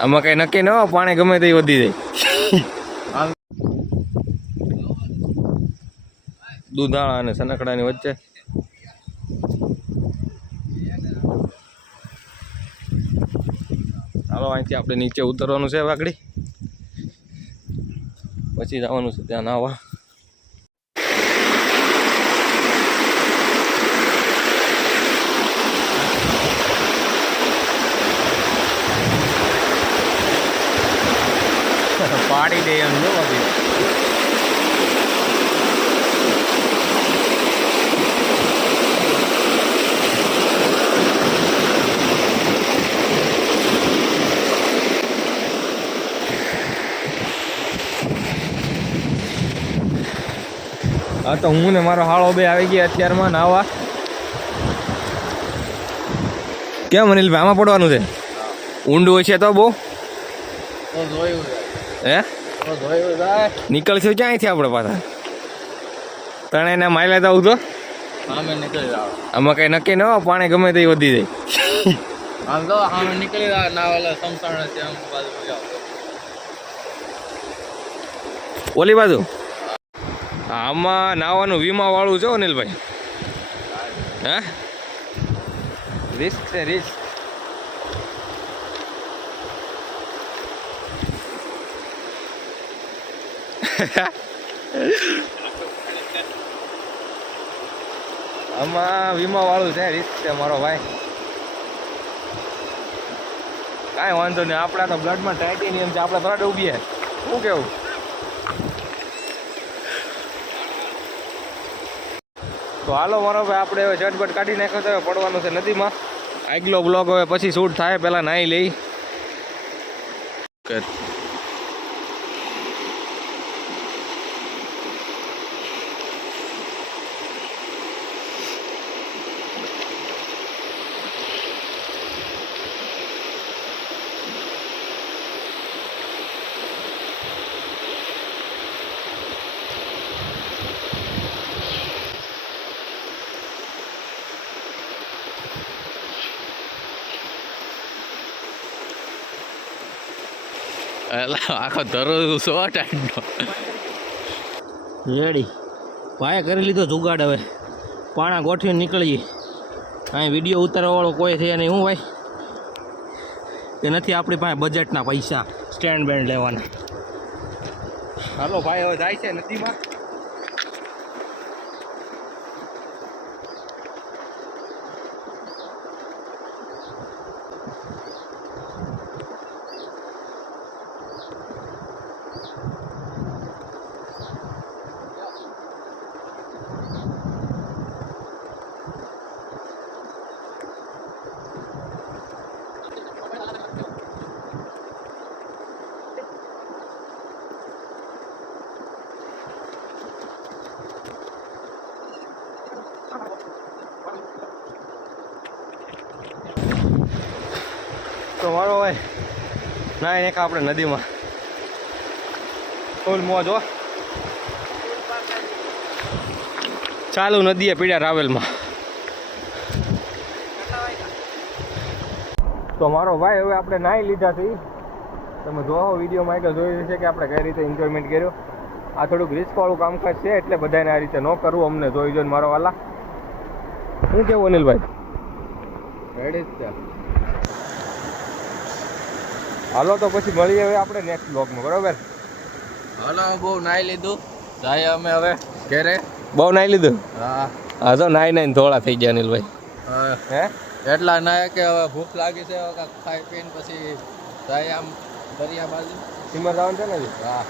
આમાં કઈ નક્કી ન હોય, પાણી ગમે તે વધી જાય. દુધાળા અને સનકડાની વચ્ચે ચાલો અહીંથી આપણે નીચે ઉતરવાનું છે વાકડી, પછી જવાનું છે ત્યાં નાવા. પાડી દે એમ નો બાકી. હા તો હું ને મારો હાળો બે આવી ગયા અત્યારમાં નાવા. કેમ અનિલભાઈ આમાં પડવાનું છે? ઊંડું છે તો બહુ હે નીકળશું ક્યાંયથી આપણે પાછા તણે એને માયલા જવું તો આમાં કઈ નક્કી ન હોય, પાણી ગમે તે વધી જાય. ઓલી બાજુ આમાં નાવાનું વીમા વાળું છે અનિલભાઈ. હે રિસ્ક છે રિસ્ક. આમાં વીમા વાળું છે, રિસ્ક છે મારો ભાઈ. કાંઈ વાંધો નહીં, આપણા તો બ્લડમાં ટાઇટેનિયમ છે, આપણે થોડા ડૂબીએ. શું કેવું? તો હાલો મારો ભાઈ, આપણે હવે ઝટપટ કાઢી નાખ્યો તો હવે પડવાનું છે નદીમાં. આગલો બ્લોગ હવે પછી શૂટ થાય, પહેલાં નાહી લઈ. આખો ધરો સો ટાઈમનો રેડી ભાઈ કરી લીધો જુગાડ. હવે પાણા ગોઠવીને નીકળીએ. અહીં વિડીયો ઉતારવા વાળો કોઈ છે નહીં. હું ભાઈ કે નથી આપણી પાસે બજેટના પૈસા સ્ટેન્ડ બેન્ડ લેવાના. હાલો ભાઈ હવે જાય છે નદીમાં. તો મારો ભાઈ નાઈ નાખા આપણે નદીમાં. ફૂલ મોજ હો. ચાલુ નદીએ પીડ્યા ટ્રાવેલમાં. તો મારો ભાઈ હવે આપણે નાહી લીધા છે. તમે જોવો વિડીયોમાં આગળ જોયું છે કે આપણે કઈ રીતે એન્જોયમેન્ટ કર્યો. આ થોડુંક રિસ્કવાળું કામકાજ છે એટલે બધાને આ રીતે ન કરવું. અમને જોઈ જોઈને મારો વાલા. શું કેવું અનિલભાઈ? રેડી જ છે. હાલો તો પછી મળીએ હવે આપણે નેક્સ્ટ બ્લોગમાં, બરોબર? હાલો બહુ નાહી લીધું, જાય અમે હવે ઘરે. બહુ નાહી લીધું? હા હા તો નાહી ધોળા થઈ ગયા અનિલભાઈ. હે એટલા નાહે કે હવે ભૂખ લાગી છે, ખાઈ પીને પછી જાય આમ દરિયા બાજુ. સીમર જવાનું છે ને? હા.